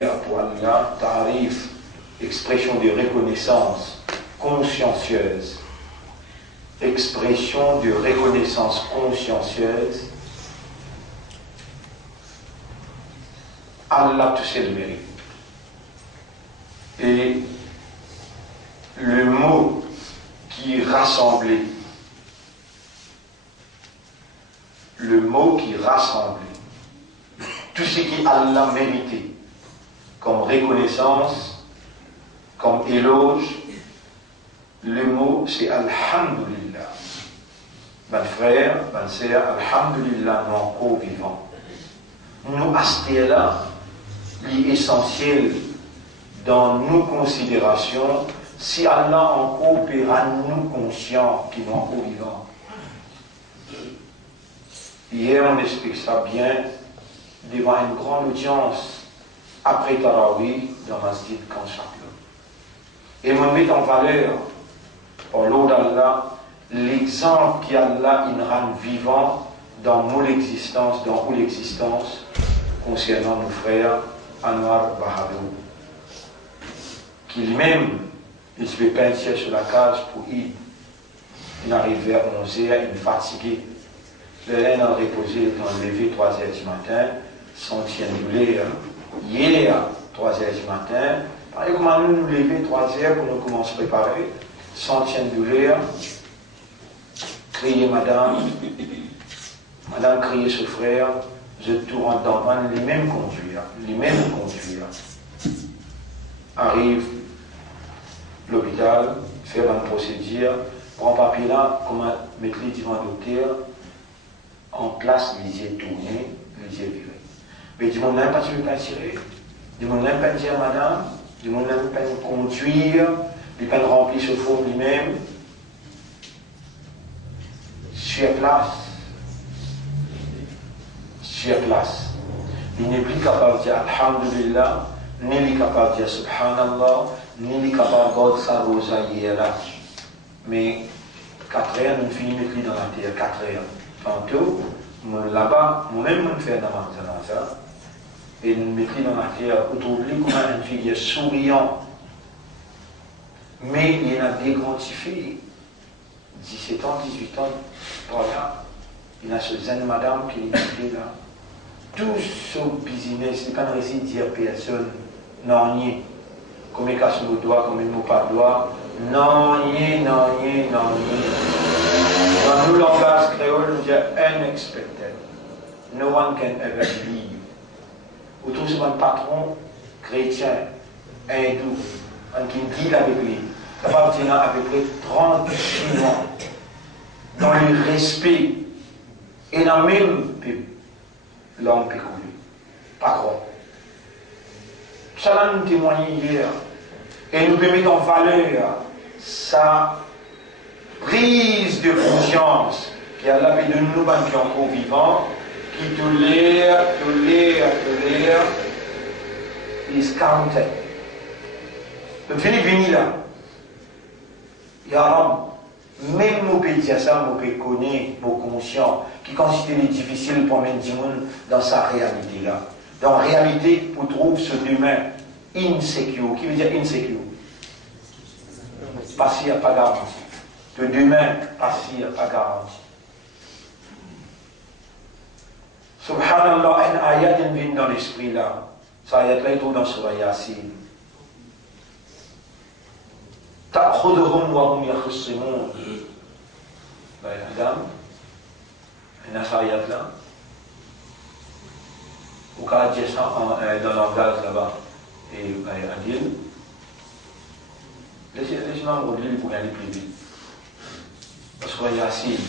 pour Allah, tarif, expression de reconnaissance consciencieuse. Expression de reconnaissance consciencieuse. Allah tout seul mérite. Et le mot qui rassemblait, tout ce qui Allah méritait, comme reconnaissance, comme éloge, le mot c'est Alhamdulillah. Mes frères, mes sœurs, Alhamdulillah, nous encore vivants. Nous, aspects là, l'essentiel dans nos considérations, si Allah encore paiera nous conscients qui nous encore vivants. Hier, on explique ça bien devant une grande audience après Tarawih dans Masjid Kanchakla. Et on met en valeur, par l'eau d'Allah, l'exemple qu'Allah il rend vivant dans mon existence, concernant nos frères Anwar Bahadur. Qu'il même, il se fait peindre sur la cage pour il. Il arrive vers 11h, il est fatigué. Le laine a reposé, il est enlevé 3h du matin, son tien douleur. Hier, 3h du matin, par exemple, comment nous lever 3h pour nous commencer à préparer, son tien douleur, crier madame crier ce frère, je tout rentre dans les mêmes conduire. Arrive l'hôpital, faire une procédure, prend papier là, comment mettre les devant docteur, en place, les yeux tournés, les yeux virés. Mais du monde n'aime pas se le tirer, du monde n'aime pas dire madame, du monde n'aime pas conduire, du pas remplir ce four lui-même. Sur place. Il n'est plus capable de dire Alhamdulillah, ni il est capable de dire Subhanallah, ni il est capable de dire sa rosaille là. Mais 4 heures, nous finissons de dans la terre, 4 heures. Tantôt, là-bas, moi-même, je fais dans ça. Et nous mettons dans la terre, aujourd'hui, comme une figure souriante. Mais il y en a des grandes filles, 17 ans, 18 ans, voilà. Il y a ce zen madame qui est là. Tout ce business, il n'y a pas de dire personne, non, ni. Comme il casse le doigt, comme il ne pas de doigt. Non, ni. Dans nos langages créoles, nous disons unexpected. No one can ever believe. Autour de mon patron chrétien, hindou, qui deal avec lui. Ça va tenir à peu près 36 mois. Dans le respect. Et dans le même l'homme peut couler. Pas croire. Ça nous témoigne hier. Et nous peut mettre en valeur sa prise de conscience qui a la de nous qui sont encore vivants, qui tolèrent, is counted. Donc Philippe venu là. Ya même nous pouvons dire ça, nous pouvons connaître, nous conscients, qui considère difficile pour mettre du monde dans sa réalité là. Dans la réalité, pour trouver ce demain insecure. Qui veut dire insecure? Parce qu'il n'y a pas garantie. De demain, parce qu'il n'y a pas garantie. Subhanallah, un ayat vient dans l'esprit là. Ça ayat là, il trouve dans Surah Yasin. تأخذهم وهم يخصمون. Madame, une ayat là. Ou quand il y a ça dans le langage là-bas, et Adil, laissez-moi me relire pour aller plus vite. Parce qu'il y a Yasin.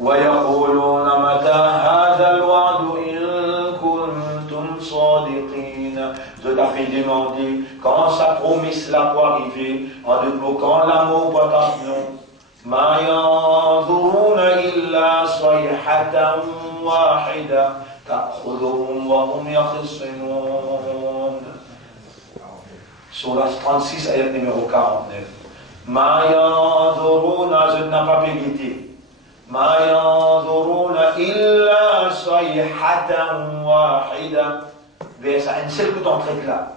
ويقولون متى هذا الوعد إن كنتم صادقين. Je t'avais demandé quand sa promesse là pour arriver en débloquant l'amour pour ta nom. ما ينظرون إلا صيحة واحدة تأخذهم وهم يخصمون. Surah 36 ayat numéro 49. ما ينظرون, je n'ai pas pu guetter. ما ينظرون إلا صيحة واحدة. Verset un seul coup d'entrée là.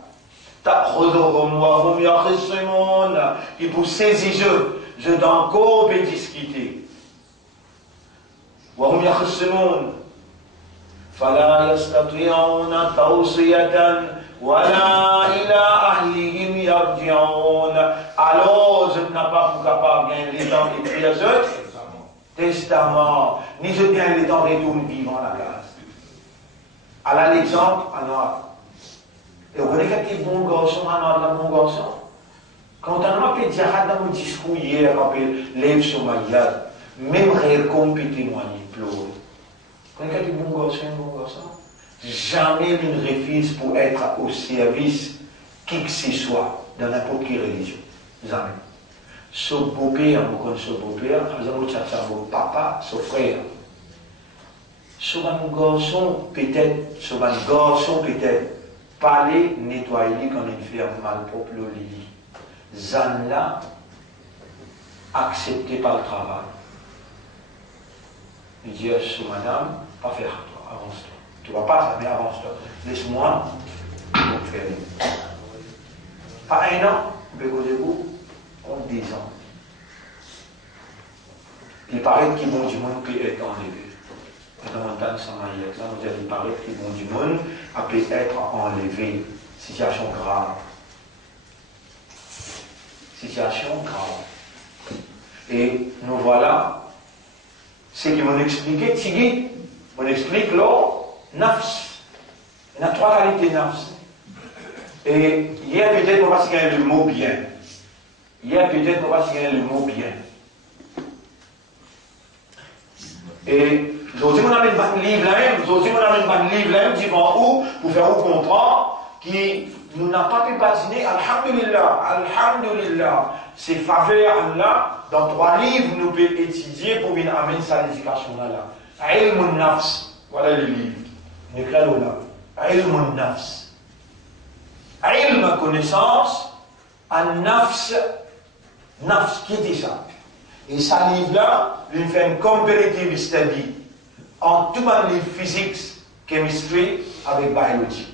تأخذهم وهم يخصمون. Ils vous saisissent, je dois encore discuter. وهم يخصمون. فلا يستطيعون توصية ولا إلى أهلهم يرجعون. Alors je n'ai pas capable de les temps d'écrire ce testament, ni je tiens les temps de retourner vivant la case. À l'exemple, alors, et vous connaissez quel bon garçon, alors, bon garçon. Quand on a fait dire dans mon discours hier, on lève sur ma gueule, même rire comme témoigner, pleurer. Vous connaissez quel bon garçon? Jamais il ne refuse pour être au service qui que ce soit dans n'importe quelle religion. Jamais. Son beau-père, vous connaissez son beau-père, son papa, son frère. Son garçon peut-être, parler, nettoyer quand il fait un mal propre le lit. Zan là, accepté par le travail. Il dit à madame, pas faire, avance-toi. Tu ne vas pas ça, mais avance-toi. Laisse-moi, donc faire. Pas un an, vous on 10 ans. Il paraît qu'il bon du monde peut être enlevé. Dans mon temps, là, il paraît qu'il bon du monde peut être enlevé. Situation grave. Situation grave. Et nous voilà, ce qu'ils m'ont expliqué, Tigui, on explique là, nafs. Il y a 3 qualités nafs. Et hier peut-être on va se gagner le mot bien. Hier peut-être on va se gagner le mot bien. Et aujourd'hui on amène un livre là, devant où, pour faire comprendre qui nous n'a pas pu patiner, alhamdulillah, ces faveurs là, dans 3 livres nous pouvons étudier pour venir amener sa éducation là. Ilmun nafs, voilà le livre. N'écris-le là. Ilmun nafs. Ilm, connaissance, an-nafs, nafs, qui dit ça? Et ce livre-là, il fait une comparative study en tout le livre physique, chemistry avec biologie.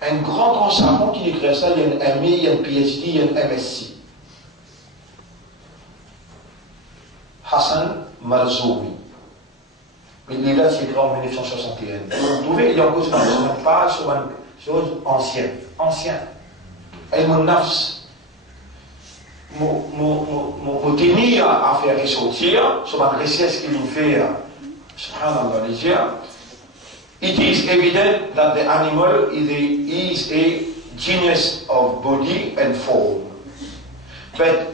Un grand ensemble qui écrit ça, il y a un MA, il y a un PhD, il y a un MSc. Hassan Marzoui. Mais il est là, c'est écrit en 1961. Vous trouvez, il y a encore une page sur une chose ancienne. Et mon nafs, mon tenir à faire ressortir, sur ma recherche qu'il nous fait, subhanallah, it is evident that the animal is a genius of body and form. But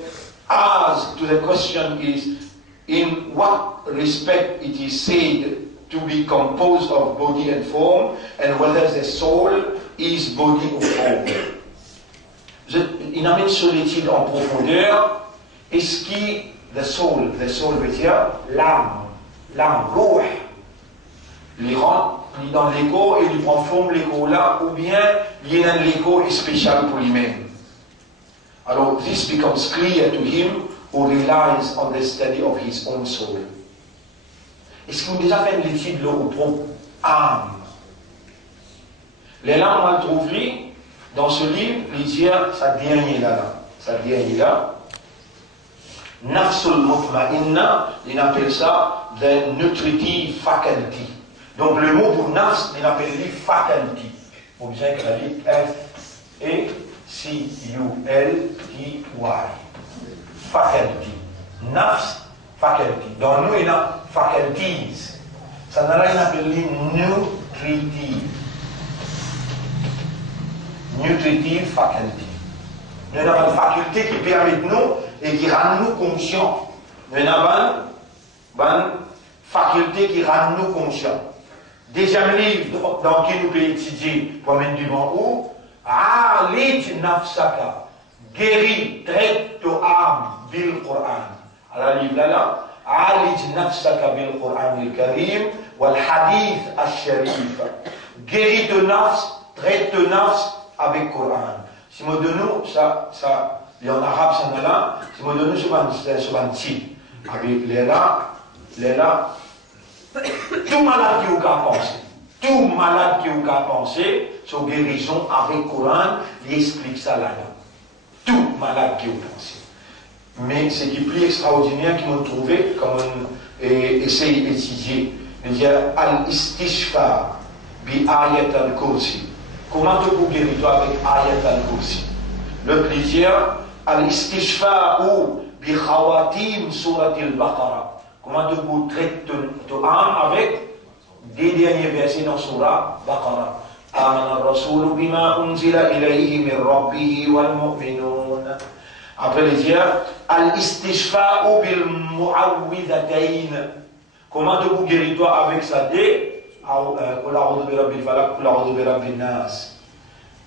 as to the question is, in what respect it is said to be composed of body and form, and whether the soul is body or form. Il amène sur l'étude en profondeur, est-ce que the soul veut dire l'âme, ruh, il rentre dans l'ego et il prend forme l'ego là, ou bien il y a un ego spécial pour lui-même. Alors, this becomes clear to him who relies on the study of his own soul. Est-ce que vous avez déjà fait une étude au propre âme? Les langues, on le trouve dans ce livre, il dit ça dernier là. Nafsul mutma'inna, il appelle ça the nutritive faculty. Donc le mot pour nafs, il appelle lui faculty. Vous bien que la vie F-A-C-U-L-T-Y. Faculty. Nafs, faculty. Dans nous, il y a faculties. Ça n'a rien appelé nutritive. Nutritive faculty. Nous avons une faculté qui permet de nous et qui rend nous conscients. Nous avons une faculté qui rend nous conscients. Deuxième livre dans qui nous pouvons étudier, pour mettre du vent où, Alij nafsaka, guéri, traite ton âme, bil Qur'an. Alors, le livre là, Alij nafsaka bil Qur'an il Karim, wal hadith al-sharif. Guéri ton nafs, traite ton nafs avec Qur'an. Si moi de nous, ça, il y en arabe, ça là, si moi de nous, c'est un titre. Avec les là, là, tout malade qui a pensé, tout malade qui a pensé, son guérison avec le Coran, il explique ça là-dedans. Tout malade qui a pensé. Mais ce qui est plus extraordinaire qu'ils m'ont trouvé, comme on essaye d'étudier, il y a al-istishfa bi ayat al-kursi. Comment tu peux guérir toi avec ayat al-kursi? Le plaisir, al-istishfa ou bi khawatim surat al-Baqarah. Comment tu peux traiter ton âme avec des derniers versets dans surat Baqarah. آمن الرسول بما أنزل إليه من ربه والمؤمنون. Après les dire, al-istishfa'u bil mu'awwidhatayn. Comment te vous guéris toi avec ça dé? Qul a'udhu bi rabbil falaq, qul a'udhu bi rabbin nas.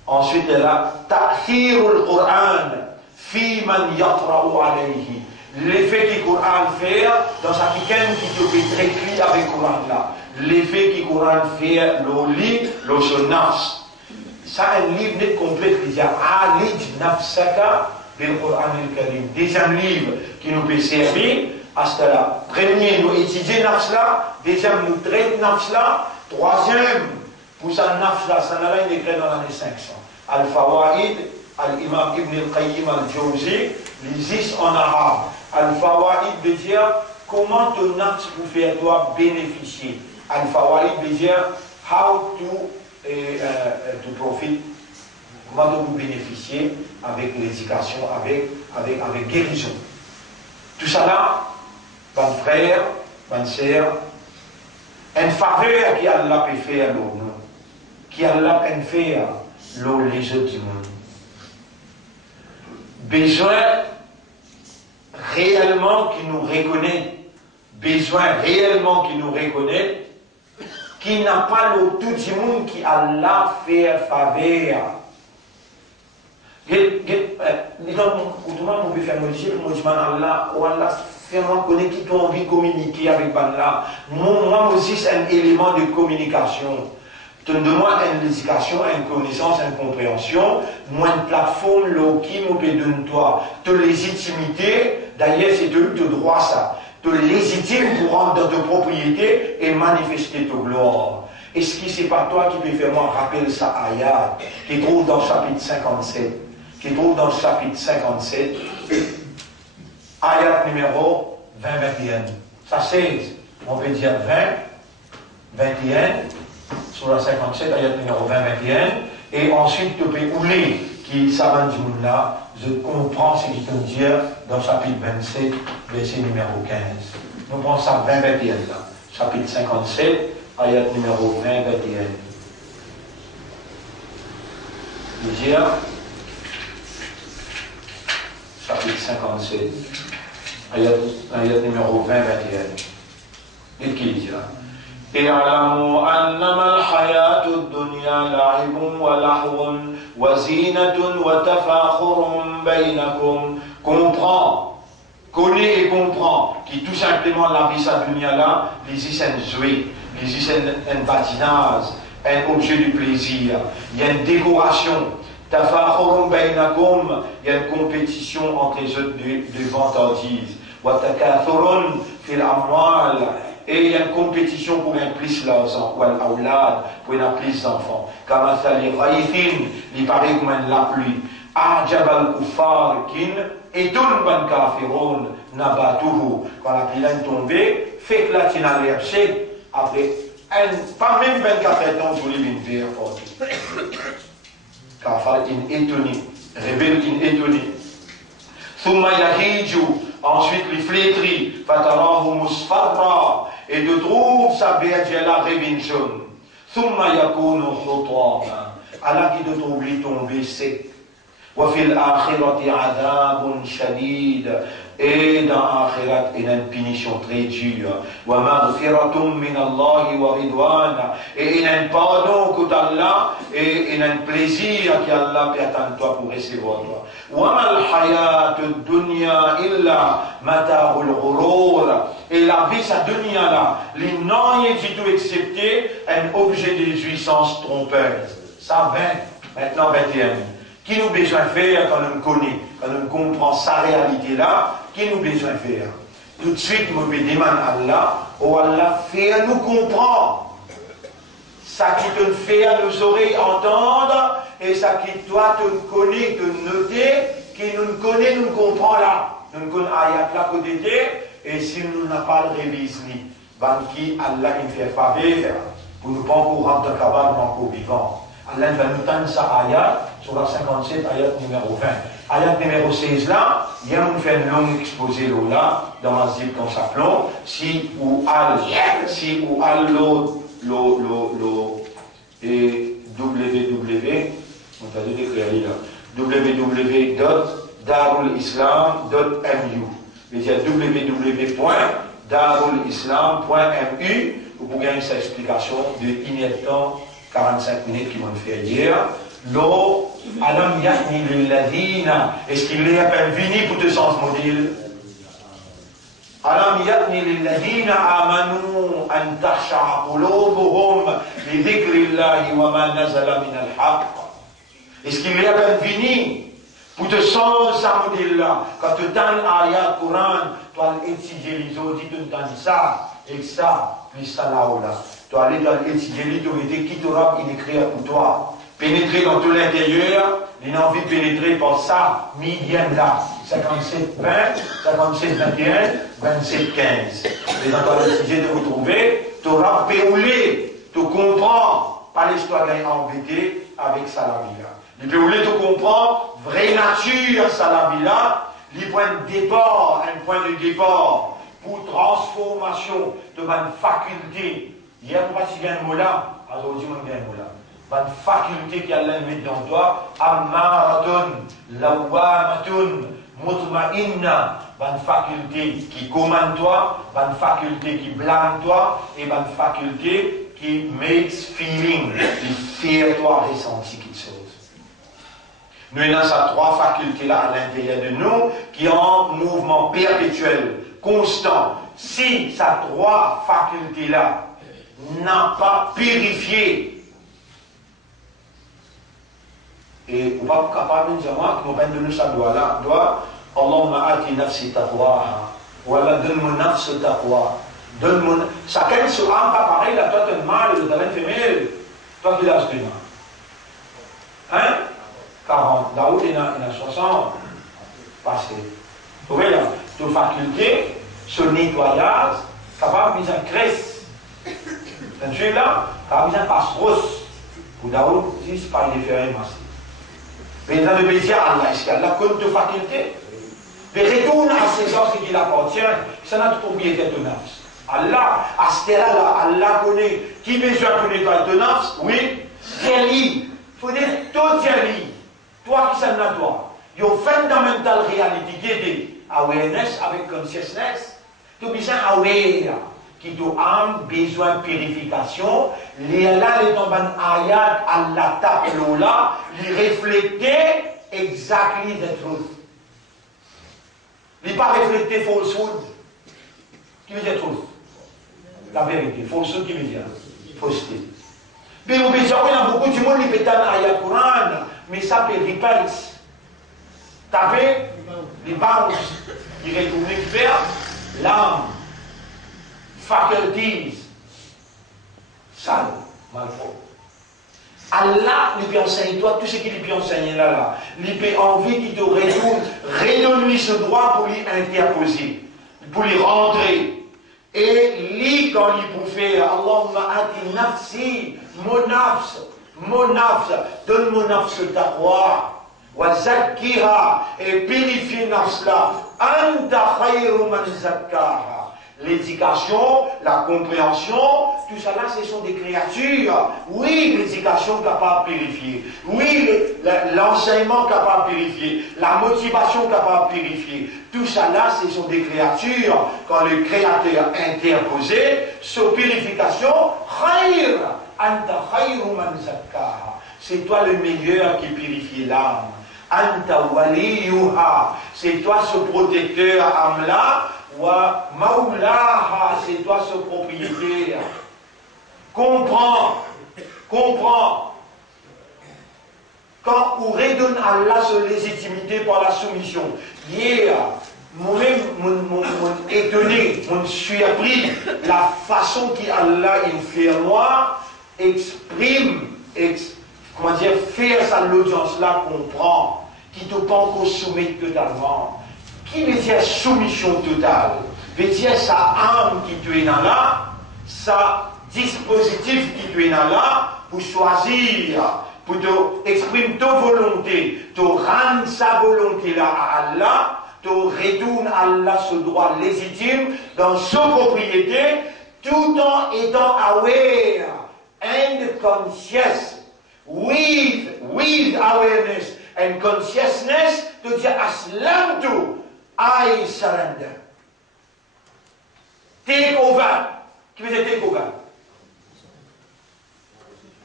Ensuite, elle a ta'thirul Qur'an fi man yaqra'u alayhi. L'effet que le Coran fait dans sa quelqu'un qui te fait très clair avec le Coran là. L'effet que le Coran fait, le lit, le nafs. Ça, un livre net complet qui dit Alid nafsaka bil Coran al-Karim. Deuxième livre qui nous peut servir à cela. Premier, nous étudier nafs là. Deuxième, nous traiter nafs là. Troisième, pour ça nafs là, ça n'a rien écrit dans l'année 500. Al-Fawaid, Al-Imam Ibn al-Qayyim al-Jawzi, les en arabe. Al-Fawaid veut dire comment ton nafs pour faire toi bénéficier. Al-Fawaid veut dire how to profit, comment de vous bénéficier avec l'éducation, avec guérison. Tout ça là, mon frère, mon sœur, une faveur qui Allah peut faire à nous, qui Allah peut faire les autres du monde. Besoin réellement qui nous reconnaît, besoin réellement qui nous reconnaît, qui n'a pas le tout du monde qui Allah fait faveur. Autrement, on peut faire modifier, Allah, ou Allah, fais-moi connaître qui t'ont envie de communiquer avec Allah. Moi aussi, c'est un élément de communication. Donne-moi une éducation, une connaissance, une compréhension, moins de plateforme, qui me peut donner toi. De légitimité, d'ailleurs, c'est de droit ça. De légitime pour rentrer dans ta propriété et manifester ta gloire. Est-ce que c'est pas toi qui peux faire moi rappeler ça ayat, qui trouve dans le chapitre 57, ayat numéro 20-21. Ça 16, on peut dire 20-21. Sur la 57, ayat numéro 20-21, et ensuite tu peux oublier qui s'avance du monde là, je comprends ce qu'il te dit dans le chapitre 27, verset numéro 15. Nous prenons ça 20-21 là, chapitre 57, ayat numéro 20-21. Dire, chapitre 57, ayat numéro 20-21. Dites qu'il dit là. اعلموا أنما الحياة الدنيا لعب ولهو وزينة وتفاخر بينكم. Comprends, connais et comprends qui tout simplement la vie sa dunya là, les is un jouet, les is un patinage, un objet de plaisir. Il y a une décoration. Tafakhurun bainakum, il y a une compétition entre les autres de vantardises. Wa takathurun fil amwal. Et il y a une compétition pour un plus l'argent, ou un aoulad, pour un plus d'enfants. Comme ça, les raïfin, il paraît comme la pluie. Ajab al-Kufar kin, et tout le ban kafiron, nabatuhu. Quand la pluie est tombée, fait que la tina l'air sec, après, pas même 24 ans, vous voulez une verre forte. Kafar in étonné, rebelle in étonné. Thumma yahiju, ensuite les flétris, fatarahu musfarra, et de trouve sa bergère révinchon. Thumma yakunu hutama, Allah qui de trouve lui tomber sec. Wa fil akhirati adabun shadid, et dans l'akhirat il y a une punition très dure. Wa maghfiratum min Allah wa ridwan, et il y a un pardon que d'Allah, et il y a un plaisir qu'Allah peut attendre toi pour recevoir toi. وَمَا الْحَيَاةُ الدُّنْيَا إِلَّا مَتَاعُ الْغُرُورِ. Et la vie, sa dunya là, les non du tout excepté un objet de jouissance trompeuse. Ça 20, maintenant 21. Qui nous besoin faire quand on connaît, quand on comprend sa réalité là, qui nous besoin faire? tout de suite, je vais demander à Allah, oh Allah, fais nous comprendre. Ça qui te fait nos oreilles entendre, et ça qui toi te connaît, te noter, qui nous connaît, nous comprend là. Nous connaissons ayat là côté, et si nous n'avons pas le révisé, qui Allah nous fait faveur, pour nous pas encore rentrer cabane, encore vivant. Allah va nous donner sa ayat, sur la 57, ayat numéro 20. Ayat numéro 16 là, il y a un fait un long exposé là, dans la zip comme ça plomb, si ou al, et www, on t'a dit d'écrire là, www.darulislam.mu. Il y a www.darulislam.mu. Vous pouvez gagner cette explication de 1 heure de temps, 45 minutes qui m'ont fait hier. L'eau, alam yahni lilladhina. Est-ce qu'il est à peine fini pour te sens modèle? Alam yahni lilladhina amanu an takhsha'a qulubuhum li dhikrillahi wa ma nazala min al-haqq. Est-ce qu'il est à peine fini pour te sens ça modèle-là? Quand tu donnes ayat Coran, tu vas étudier les autres, tu donnes ça, et ça, puis ça là-haut-là. Tu vas aller dans l'étudier, tu vas dire qui t'aura écrit pour toi. Pénétrer dans tout l'intérieur, il a envie de pénétrer par ça, millième là, 57, 20, 57, 21, 27, 15. Les endroits d'étudier de vous trouver, tu auras péoulé, tu comprends, pas l'histoire gagne embêté avec ça la vie là. Il péoulé, tu comprends, vraie nature, ça la vie là, les points de départ, un point de départ, pour transformation de ma faculté. Hier, on va si un mot là, aujourd'hui, on a un mot là. Une faculté qu'Allah met dans toi, ammaratun, lawamatun, mutma'inna, une faculté qui commande toi, une faculté qui blâme toi, et une faculté qui makes feeling, qui fait toi ressentir quelque chose. Nous avons ces trois facultés-là à l'intérieur de nous, qui ont un mouvement perpétuel, constant. Si ces trois facultés-là n'ont pas purifié, et on va capable de dire que nous avons donné ça doigt-là, doigt, Allahumma ati nafsi taqwaha, ou Allah donne-moi nafsi taqwa, donne-moi, chacun se rend pas pareil, là, toi tu as mal, tu as une femelle, toi qui l'as donné. Hein? 40, Daoud il a 60, parce que, vous voyez là, toute faculté, ce nettoyage, capable de mise en crèche. Celui-là, capable de mise en passe-rousse. Pour Daoud, c'est pas une différence. Mais dans le plaisir, Allah, est-ce qu'Allah compte de faculté? Mais retourne à ces gens qui l'appartient, ça n'a pas oublié d'être nafs. Allah, à ce là Allah connaît. Qui besoin de connaître ton nafs? Oui, tiens-li. Il faut dire, toi tiens-li. Toi qui s'en as toi. Il y a une fondamentale réalité qui est awareness avec consciousness. Tu as besoin aware. Qui a besoin de purification, les là, les tombes en ayat, Allah tableau là, les refléter exactly the truth. Il pas refléter falsehood. Qui veut dire truth? La vérité. Falsehood qui veut dire fausseté. Mais vous pouvez dire, il y a beaucoup de monde qui peut en ayat Coran, mais ça peut repels. Taper les bounces qui retournent vers l'âme. Faculties, sale, mal fait. Allah lui peut enseigner toi tout ce qu'il lui peut enseigner là. Il peut envie qu'il te redonne ce droit pour lui interposer, pour lui rentrer. Et lui, quand il peut faire, Allahumma ati nafsi, mon nafs, donne mon nafs taqwa, wa zakkiha, et purifie nafs là, anta khayru man zakkaha. L'éducation, la compréhension, tout ça là, ce sont des créatures. Oui, l'éducation capable de purifier. Oui, l'enseignement capable de purifier. La motivation capable de purifier. Tout ça là, ce sont des créatures. Quand le Créateur interposé, sur purification, khayr, anta khayru man zakkaha. C'est toi le meilleur qui purifie l'âme. Anta waliyuha. C'est toi ce protecteur âme là. Wa maulaha, c'est toi ce propriétaire. Comprends. Quand on redonne à Allah sa légitimité par la soumission. Hier, moi-même, mon étonné, mon surpris, la façon qu'Allah il fait moi, exprime, comment dire, faire ça l'audience-là comprend, qui te pas encore soumettre totalement. Qui veut dire soumission totale? Veut dire sa âme qui te est dans là, sa dispositif qui te est dans là, pour choisir, pour te exprimer ta volonté, te rendre sa volonté là à Allah, te retourne à Allah ce droit légitime dans sa propriété, tout en étant aware and conscious, with awareness and consciousness, to dire aslamtu, I surrender. Take over. Qui veut dire take over?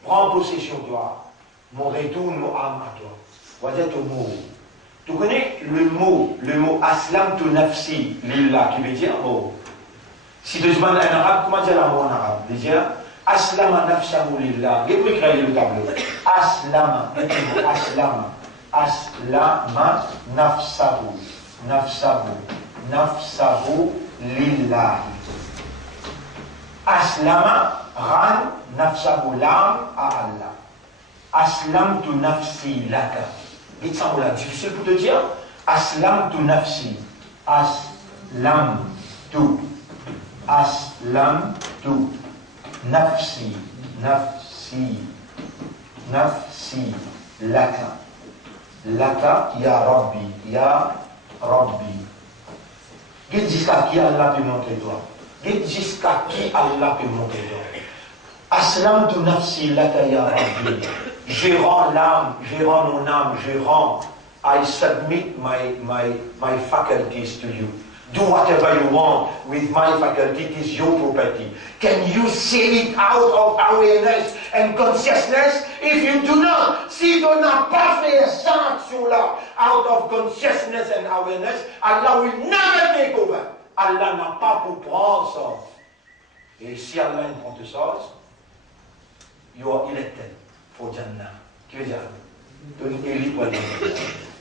Prends possession de toi. Mon retour, mon âme à toi. Voilà ton mot. Tu connais le mot aslamtu nafsi lillah, qui veut dire mot. Si tu demandes en arabe, comment dire le mot en arabe? Déjà, aslama nafsahu lillah. Qu'est-ce que vous écrivez le tableau? Aslama, aslama nafsahu lillah. Aslama ran nafsahu l'âme à Allah. Aslamtu nafsi laka. Il semble difficile pour te dire. Aslamtu nafsi. Aslamtu nafsi laka. Laka ya Rabbi. Dites jusqu'à qui Allah peut montrer toi. Dites jusqu'à qui Allah peut montrer toi. Aslamtu nafsi laka ya Rabbi. Je rends l'âme, je rends mon âme, I submit my faculties to you. Do whatever you want with my faculty, it is your property. Can you see it out of awareness and consciousness? If you do not, si tu n'as pas fait cette action-là, out of consciousness and awareness, Allah will never take over. Allah n'a pas pour prendre ça. Et si Allah ne prend ça, you are elected for Jannah. Qui veut dire? Élu pour Jannah.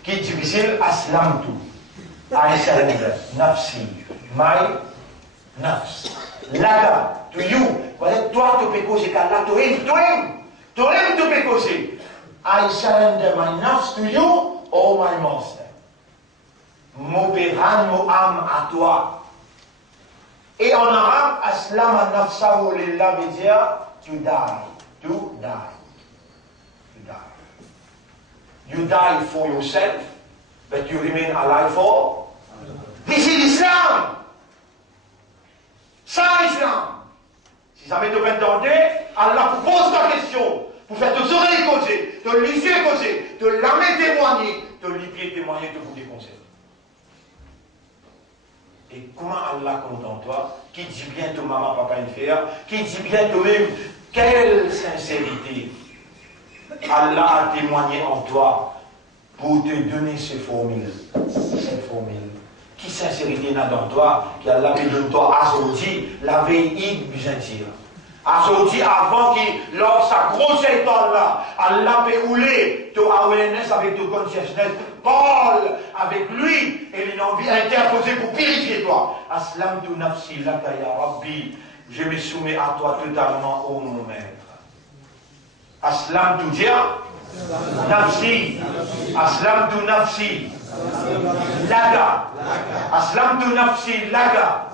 Qui est difficile? Aslamtu. I surrender. Nafsi. My nafs. Laka. To you. Voilà, toi, tu peux causer qu'Allah te aime. Tu peux causer. I surrender my nafs to you, oh my master. M'opéran, mon âme à toi. Et en arabe, aslama nafsahu lillah veut dire to die. To die. To die. You die for yourself, but you remain alive for. This is l'islam. Ça, l'islam. Si jamais tu veux entendre, Allah vous pose ta question, pour faire tes oreilles causer, te les yeux causer, te l'âme témoigner, te les pieds témoigner, te vous déconseiller. Et comment Allah compte en toi, qui dit bien ton maman, papa, une faire, qui dit bien toi-même, quelle sincérité Allah a témoigné en toi pour te donner cette formule. Qui sincérité n'a dans toi, qu'Allah te donne toi à Saudi, la veille byzantine. À Saudi, avant que, lors sa grosse étoile là, Allah peut rouler ton awareness avec ton consciousness, parle avec lui, et il a envie d'interposer pour purifier toi. Aslamtu nafsi laka ya Rabbi, je me soumets à toi totalement, ô mon maître. Aslamtu dia nafsi, aslamtu nafsi laka, aslamtu nafsi laka.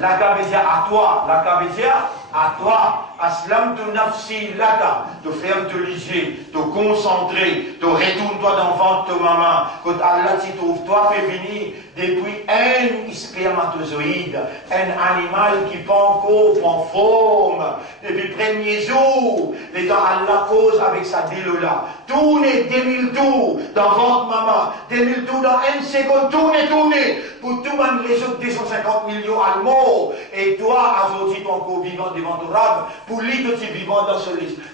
Laka veut dire à toi, laka veut dire à toi. Aslamtu nafsi laka, te ferme te liger, te concentrer, te retourne-toi dans le ventre de maman. Quand Allah t'y trouve, toi peut venir depuis un spermatozoïde, un animal qui pas encore prend forme, depuis le premier jour, les temps Allah cause avec sa délo-là. Tournez 2000 tours dans le ventre maman, 2000 tours dans une seconde, tournez, pour tout le monde, les autres 250 millions allemands, et toi, aujourd'hui, toi encore vivant devant ton rab, pour lui, tu es vivant dans ce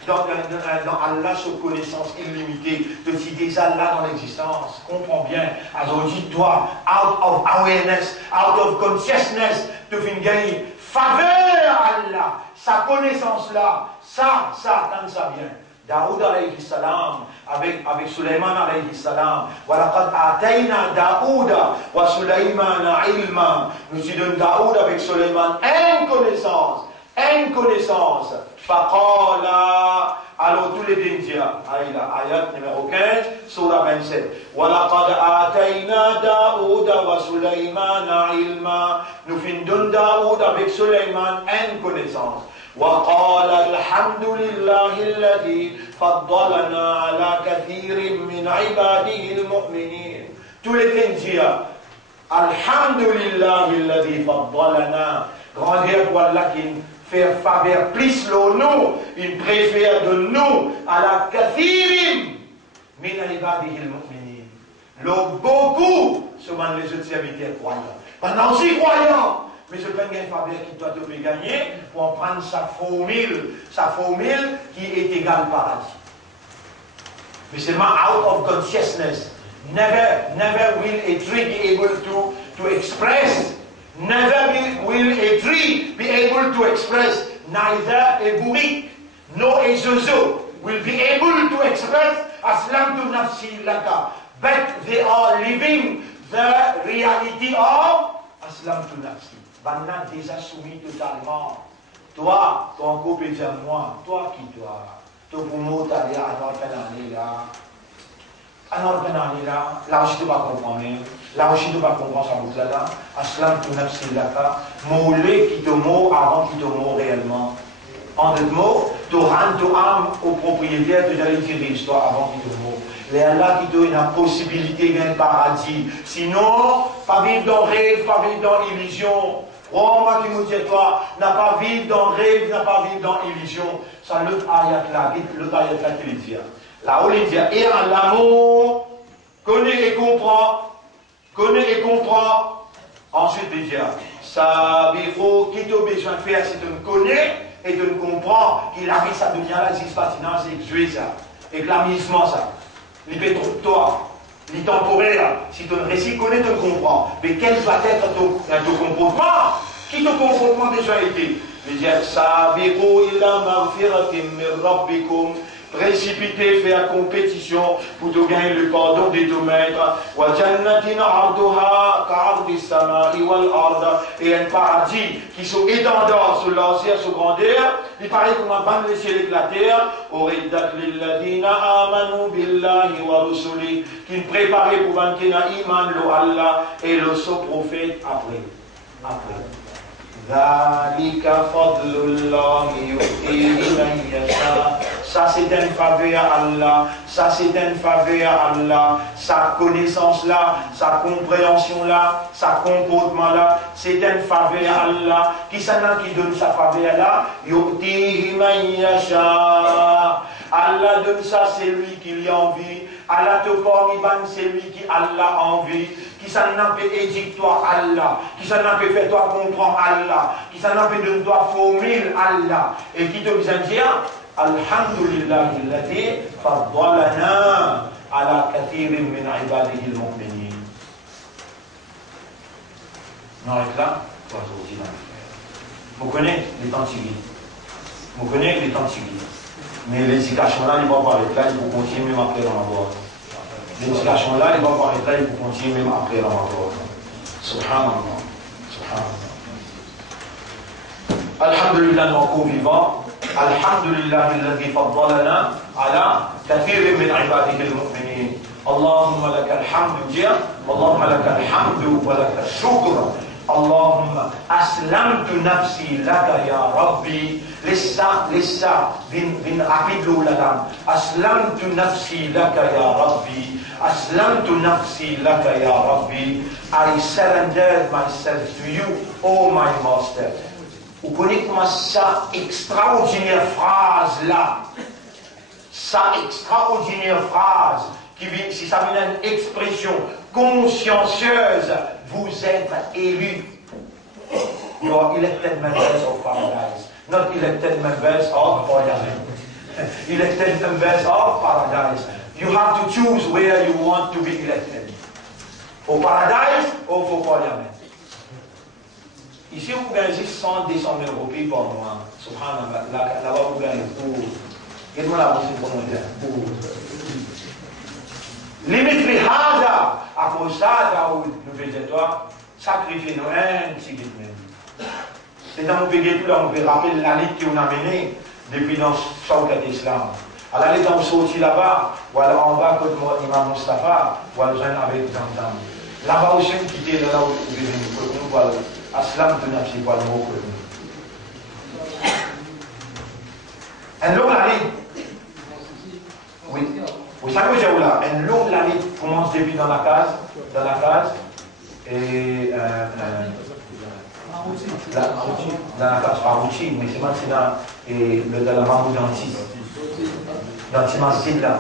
dans Allah, ce connaissance illimitée, tu es déjà là dans l'existence. Comprends bien, aujourd'hui, toi, out of awareness, out of consciousness, tu viens gagner faveur à Allah, sa connaissance là, ça, tant ça vient. Daoud alayhi salam, avec Suleiman alayhi salam. وَلَقَدْ آتَيْنَا دَاوُدَ وَسُلَيْمَانَ عِلْمًا. Nous y donnons Daoud avec Suleiman une connaissance. فَقَالَ. Alors tous les Dindia, ayat numéro 15, surah 27. وَلَقَدْ آتَيْنَا دَاوُدَ وَسُلَيْمَانَ عِلْمًا. Nous finissons Daoud avec Suleiman une connaissance. وقال الحمد لله الذي فضلنا على كثير من عباده المؤمنين. Tous les Dindia, Alhamdulillah الذي فضلنا. Grandeur pour Allah qui fait faveur plus nous, il préfère de nous à la kathirim min ibadihi al-mu'minin. Le beaucoup sur les autres serviteurs croyants. Pendant aussi croyants, mais je prends un faveur qui doit te gagner pour prendre sa formule qui est égale paradis. Mais seulement out of consciousness. Never will a tree be able to express. Never will a tree be able to express. Neither a burik nor a zozo will be able to express aslamtu nafsi laka. But they are living the reality of aslamtu nafsi. Banna déjà soumis totalement. Toi, ton couple est déjà moi. Toi qui toi. Toi pour moi, t'as dit, alors penani là. Alors penani là. Là aussi, tu vas comprendre. Là aussi, tu vas comprendre ça boucle là. Aslam tu nafsi laka. Moulé qui te mot avant qu'il te mot réellement. En d'autres mots, tu rends ton âme au propriétaire, tu allais tirer l'histoire avant qu'il te mot. Les Allah qui donne la possibilité d'un paradis. Sinon, pas vivre dans rêve, pas vivre dans illusion. Oh, moi qui me dis toi, n'a pas vivre dans rêve, n'a pas vivre dans illusion. Ça l'autre ayat là qui le dit. Là où il dit, et en l'amour, connaît et comprend. Ensuite il dit, ça, Biro, qui t'a besoin de faire, c'est de me connaître et de me comprendre qu'il a mis sa dunya là, c'est jouer ça. Et que l'amusement ça. Il fait trop de toi. Il est temporaire. Si ton récit connaît, tu comprends. Mais quel va être ton comportement? Qui ton comportement déjà été? Il dit, Sabiqu ila maghfiratin min rabbikum. Précipiter, faire compétition pour te gagner le pardon de ton maître. Wa jannatin arduha ka'ardi samai wal ard. Et un paradis qui sont étendants sur l'ancien, sur grandeur. Il paraît qu'on va bande le ciel et la terre. Uriddat lilladina amanu billahi wa rusuli. Qui préparait pour vaincre iman lo Allah et le sot prophète après. Dhalika fadlullahi yu'tihi man yasha. Ça c'est une faveur à Allah, ça c'est une faveur à Allah, sa connaissance là, sa compréhension là, sa comportement là, c'est une faveur à Allah. Qui s'en a qui donne sa faveur là? Yu'tihi man yasha. Allah donne ça, c'est lui qui lui envie. Allah te forme, c'est lui qui Allah envie. Qui s'en a peut édictoire Allah, qui s'en a peut faire toi comprendre Allah, qui s'en a peut donner toi formule Allah, et qui te vient dire Alhamdulillah alladhi faddalana ala kathirin min ibadihi al-mu'minin. On arrête là. Vous connaissez les temps civils. Mais l'éducation là, il va pas arrêter là, il faut continuer même après Ramadan. L'éducation là, il va pas arrêter là, il faut continuer même après Ramadan. Subhanallah. Alhamdulillah, nous sommes vivants. Alhamdulillah, alladhi faddalana ala kathirin min ibadihi al-mu'minin. Allahumma laka al-hamdu, Allahumma laka al-hamdu wa laka al-shukr. اللهم أسلمت نفسي لك يا ربي لسه بن عبيد الأولى أسلمت نفسي لك يا ربي أسلمت نفسي لك يا ربي I surrendered myself to you, oh my master. Vous connaissez comment ça extraordinaire phrase là, qui vient, si ça vient d'une expression consciencieuse, vous êtes élu. You are elected members of paradise, not elected members of parliament. Elected members of paradise. You have to choose where you want to be elected. For paradise or for parliament. Ici, vous gagnez 100, 200 000 roupies par mois. Subhanallah, là-bas, vous gagnez tout. Qu'est-ce la pensée pour nous dire? Limite les hasards, à cause de ça, nous faisons toi, sacrifier nous un petit peu même. C'est dans mon pays tout là, on peut rappeler la lutte qu'on a menée depuis dans le islam. Alors, les gens sont sortis là-bas, ou alors en bas, côté Imam Mustafa, ou alors avec Zamzam. Là-bas aussi, on quittait là où on vivait, ou alors, Aslam, tout n'a pas le mot. Un long l'année. Oui. Vous savez où là? Un long l'année commence depuis dans la case, et dans la case Farouchi, mais c'est maintenant dans la Mamou d'Antis. Dans le là.